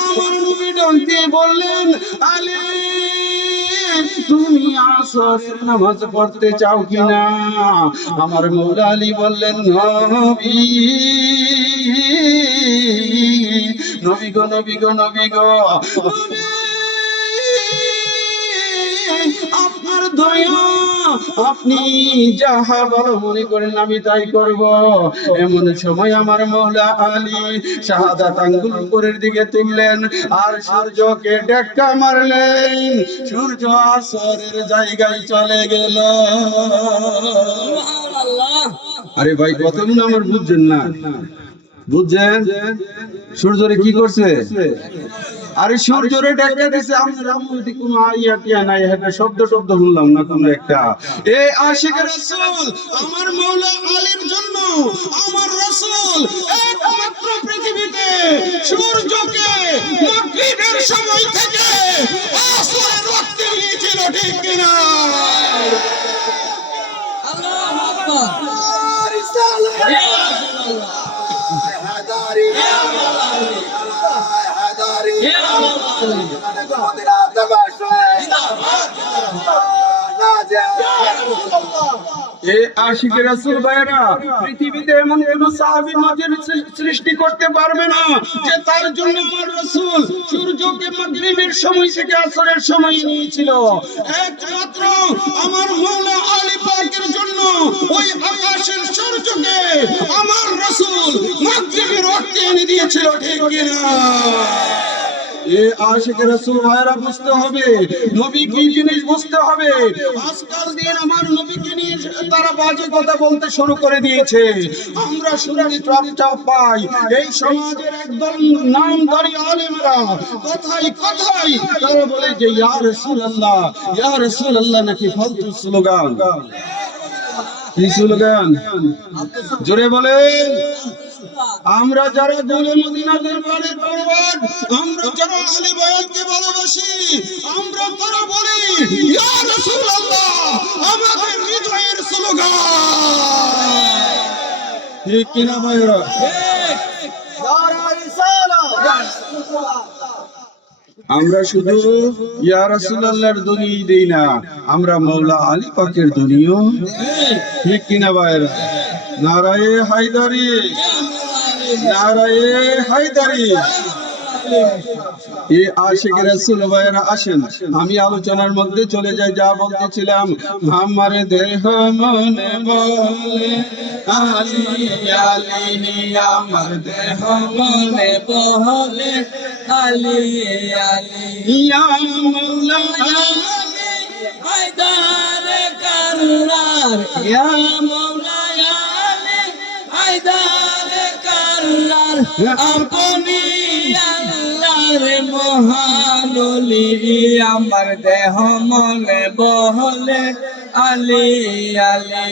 আমার নবী ডাক দিয়ে বললেন আলী তুমি আসরের নামাজ পড়তে চাও কিনা? আমার মৌলা আলী বললেন নবী নবী গো নবী গো নবী গো, আপনার দয়া, আপনি যাহা ভালো মনে করেন আমি তাই করব। এমন সময় আমার মৌলা আলী শাহাদাত আঙ্গুল উপরের দিকে তুললেন আর সূর্যকে ধাক্কা মারলেন, সূর্য আসরের জায়গায় চলে গেল। আরে ভাই কতক্ষণ আমার বুঝছেন না? বুঝছেন? সূর্যরে কি করছে? আরে সূর্যরে ঢেকে দিছে। আমরা মধ্যে কোনো আইয়া টিয়া নাই, একটা শব্দ শুনলাম না কোনো একটা। এই আশিক রাসূল আমার মৌলা আলীর জন্য আমার রাসূল একমাত্র পৃথিবীতে সূর্যকে মাগরিবের সময় থেকে আসরের ওয়াক্তে নিয়েছিল, ঠিক কিনা? আল্লাহু আকবার। রিসালাত ইয়া রাসূলুল্লাহ, হাদারি ইয়া আলী, হাদারি ইয়া আলী, মদিনা তাবাশে জিন্দাবাদ নাজা ইয়া রাসূলুল্লাহ। এ আশিক রাসূল ভাইরা, পৃথিবীতে এমন কোন সাহাবী নজির সৃষ্টি করতে পারবে না যে তার জন্য আমার রাসূল সূর্যকে মাগরিবের সময় থেকে আসরের সময় নিয়েছিল। একমাত্র আমার মওলা আলী পাকের জন্য ওই আকাশের সূর্যকে আমার রাসূল মাগরিবের ওয়াক্তে এনে দিয়েছিল, ঠিক কিনা? এ আশিক রাসূল ভাইরা বুঝতে হবে নবী কি জিনিস, বুঝতে হবে। আজকাল দিন আমার নবীকে নিয়ে তারা বাজে কথা বলতে শুরু করে দিয়েছে। আমরা শুনতে চর্চা পাই এই সমাজের একদল নামধারী আলেমরা কথাই কথাই তারা বলে যে ইয়া রাসূলুল্লাহ নাকি ফালতু স্লোগান। কি স্লোগান? জোরে বলেন। আমরা যারা গোলে মদিনা দরবারের পরওয়ার, আমরা যারা আহলে বায়াতকে ভালোবাসি, আমরা তারা বলি ইয়া রাসূলুল্লাহ, আমাদের হৃদয়ের স্লোগান। ঠিক কিনা ভাইরা? আমরা শুধু ইয়া রাসূলুল্লাহর ধ্বনি দেই না, আমরা মাওলা আলী পাকের ধ্বনিও। ঠিক কিনা ভাইরা? নারায়ে হায়দারি, নারায়ে হায়দারি। এই আশিক রাসূল ভাইরা আসেন, আমি আলোচনার মধ্যে চলে যাই। যা বলতেছিলাম, আমার দেহ মনে বলে আলী আলী, আমার দেহ মনে বলে আলী আলী ইয়া মাওলা হায়দার কাররার, ইয়া মাওলা আলী হায়দার কাররার, আপনি আল্লাহর মহান ওলি, আমার দেহ মনে বলে আলী আলী,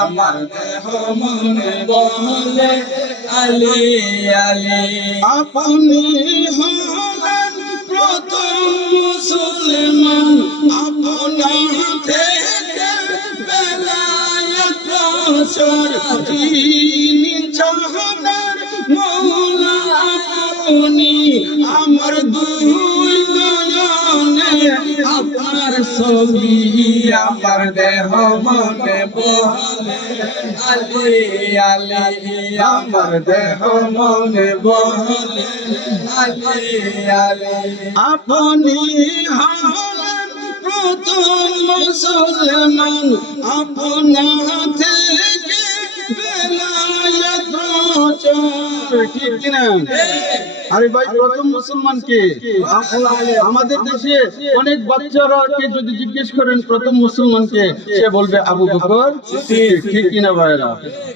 আমার দেহ মনে বলে আলী আলী। আপনি হলেন প্রথম মুসলমান, আপনার থেকে বেলায়েত প্রচার, যিনি জাহানের মওলা আপনি, আমার দুই নয়নে আপনার ছবি, আমার দেহ মনে বলে আলী আলী, আমার দেহ মনে বলে আলী আলী। আপনি হলেন প্রথম মুসলমান, আপনার থেকে বেলায়েত প্রচার। ঠিক কিনা? আরে ভাই, প্রথম মুসলমান কে? আমাদের দেশে অনেক বাচ্চারাকে যদি জিজ্ঞেস করেন প্রথম মুসলমান কে, সে বলবে আবু বকর সিদ্দিক। ঠিক কিনা ভাইরা?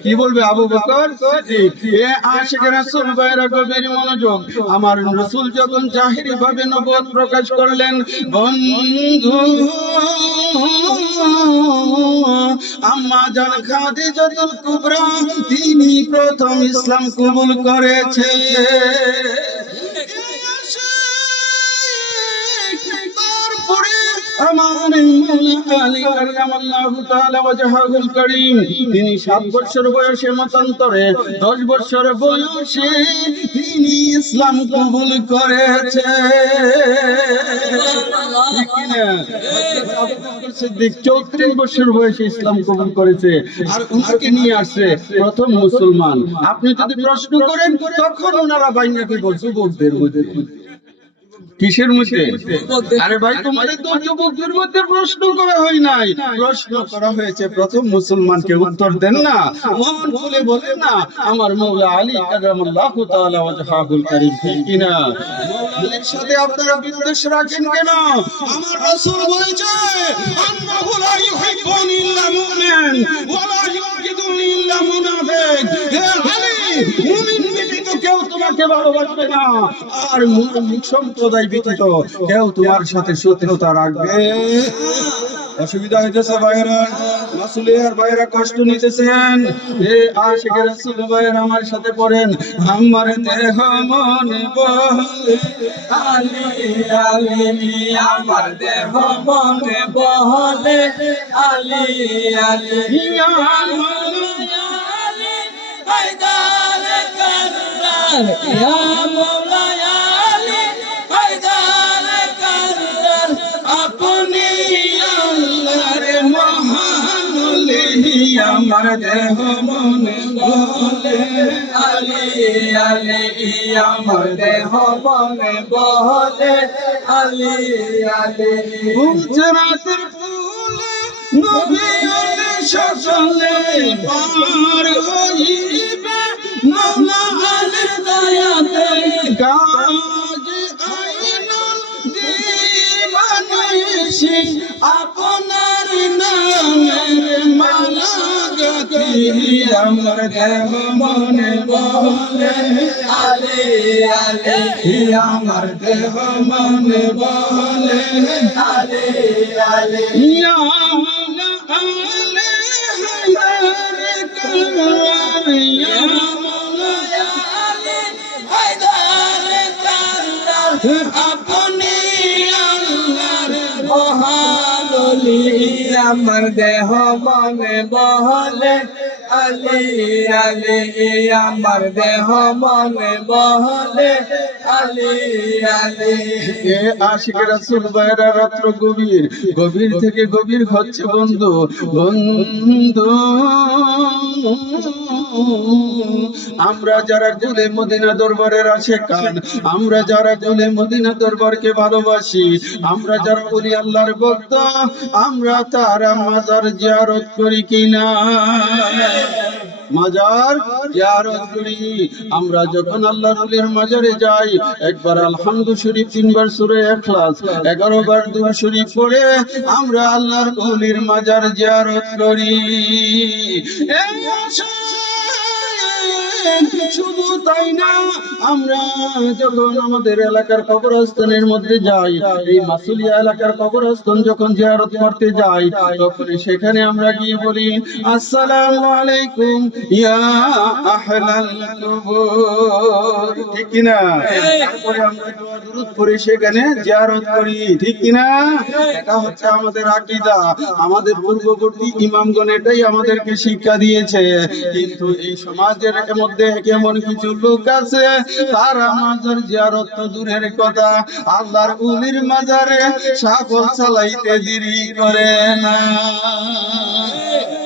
কি বলবে? আবু বকর সিদ্দিক। এ আশিক রাসূল ভাইরা, গভীর মনোযোগ। আমার রাসূল যখন জাহিরি ভাবে নবুয়ত প্রকাশ করলেন, বন্ধু আম্মা জান খাদিজাতুল কুবরা, তিনি প্রথম ইসলাম কবুল করেছে। তারপরে আমার মাওলা আলী কারামাল্লাহু তাআলা ওয়াজহুল কারীম, তিনি 7 বছর বয়সে মতান্তরে 10 বছর বয়সে তিনি ইসলাম কবুল করেছে। ঠিক কিনা? আবু বকর সিদ্দিক 34 বছর বয়সে ইসলাম কবুল করেছে, আর উনাকে নিয়ে আসছে প্রথম মুসলমান। আপনি যদি প্রশ্ন করেন, তখন ওনারা বাইনা কি বলছে? যুবকদের মধ্যে। কিসের মধ্যে? আরে ভাই, তোমাদের তো যুবকদের মধ্যে প্রশ্ন করা হয় নাই, প্রশ্ন করা হয়েছে প্রথম মুসলমানকে। উত্তর দেন না, মন খুলে বলেন না, আমার মাওলা আলী কারামাল্লাহু তাআলা ওয়াজহুল কারীম। ঠিক কিনা? মাওলা আলীর সাথে আপনারা বিদ্বেষ রাখেন কেন? আমার রাসূল বলেছে, আন্নাহু লা ইউহিব্বুনি ইল্লা মুমিন ওয়া লা ইউহিব্বুনি ইল্লা মুনাফিক। হে আলী, মুমিন ব্যতীত কেউ তোমাকে ভালোবাসবে না, আর মুনাফিক সম্প্রদায় ব্যতীত কেউ তোমার সাথে শত্রুতা রাখবে। অসুবিধা হইতেছে ভাইরা, মাসুলিয়ার ভাইরা কষ্ট নিতেছেন। এ আশিক রাসূল ভাইরা আমার সাথে পড়েন, আমার দেহ মনে বলে আলী আলী, আমার দেহ মনে বলে আলী আলী, ইয়া মাওলা আলী হায়দার কাররার, ইয়া মাওলা আলী হায়দার কাররার, আপনি আল্লাহর মহান ওলি, আমার দেহ মনে বলে আলী আলী, আমার দেহ মনে বলে আলী আলী। গুজরাতের ফুলে নবীর সকলে পার হইবে, মাওলা আলীর দয়াতে কাজ আইনুল দিবানিশি, আপনার নামের মালা গাথি, আমার দেহ মনে বলে আলী আলী, আমার দেহ মনে বলে আলী আলী, ইয়া মাওলা আলী হায়দার কাররার, ইয়া মাওলা আমার দেহ মনে বহলে আলী আলী আমার দেহ মনে বহলে আলী আলী এ আশিক রাসূল ভাইরা রাত্র গভীর গভীর থেকে গভীর হচ্ছে বন্ধু বন্ধু আমরা যারা গুলে মদিনা দরবারের আশিকান, আমরা যারা গুলে মদিনা দরবারকে ভালোবাসি, আমরা যারা ওলি আল্লাহর ভক্ত, আমরা তারা মাজার জিয়ারত করি কিনা? মাজার জিয়ারত করি। আমরা যখন আল্লাহর ওলির মাজারে যাই, একবার আলহামদু শরীফ, 3 বার সূরা ইখলাস, 11 বার দুরূদ শরীফ পড়ে আমরা আল্লাহর ওলির মাজার জিয়ারত করি। শুধু তাই না, আমরা যখন আমাদের এলাকার কবরস্থানের মধ্যে যাই, এই মাসুলিয়া এলাকার কবরস্থান যখন জিয়ারত করতে যাই, তখন সেখানে আমরা গিয়ে বলি আসসালামু আলাইকুম ইয়া আহলাল কুবুর, ঠিক কি না? তারপরে আমরা দোয়া দুরূদ পড়ে সেখানে জিয়ারত করি, ঠিক কি না? এটা হচ্ছে আমাদের আকীদা। আমাদের পূর্ববর্তী ইমামগণ এটাই আমাদেরকে শিক্ষা দিয়েছে। কিন্তু এই সমাজের মধ্যে কেমন কিছু লোক আছে, তারা মাজার জিয়ারত তো দূরের কথা, আল্লাহর ওলির মাজারে সাফল চালাইতে দেরি করে না,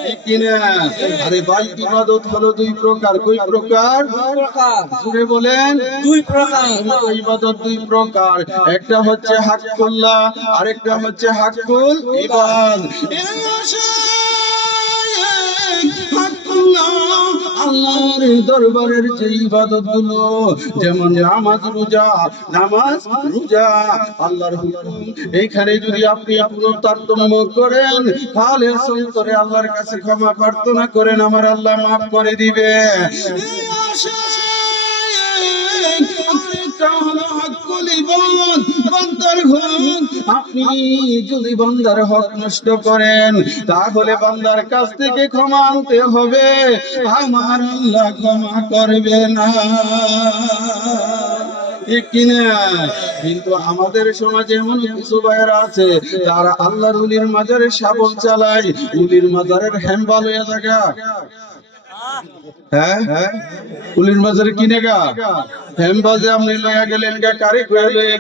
ঠিক কি না? আরে ভাই, ইবাদত হলো 2 প্রকার। কই প্রকার? জুড়ে বলেন। 2 প্রকার। ইবাদত 2 প্রকার, একটা হচ্ছে হাক্কুল্লাহ, আরেকটা হচ্ছে হাক্কুল ইবাদ। আল্লাহর দরবারের যে ইবাদত গুলো, যেমন নামাজ রোজা, আল্লাহর হুকুম, এইখানে যদি আপনি কোনো তারতম্য করেন, তাহলে অন্তরে আল্লাহর কাছে ক্ষমা প্রার্থনা করেন, আমার আল্লাহ মাফ করে দিবে। আপনি যদি বান্দার হক নষ্ট করেন, তাহলে বান্দার কাছ থেকে ক্ষমা আনতে হবে, আমার আল্লাহ ক্ষমা করবে না, ঠিক কিনা? কিন্তু আমাদের সমাজে এমন কিছু ভাইয়েরা আছে, তারা আল্লাহর ওলির মাজারে শাবল চালায়, ওলির মাজারের হ্যাম্বাল হয়ে থাকা। হ্যাঁ, ওলির মাজারে কিনে গা হ্যাম্বাজে আপনি লয়া গেলেন গা, কারে কয়ে লয়ে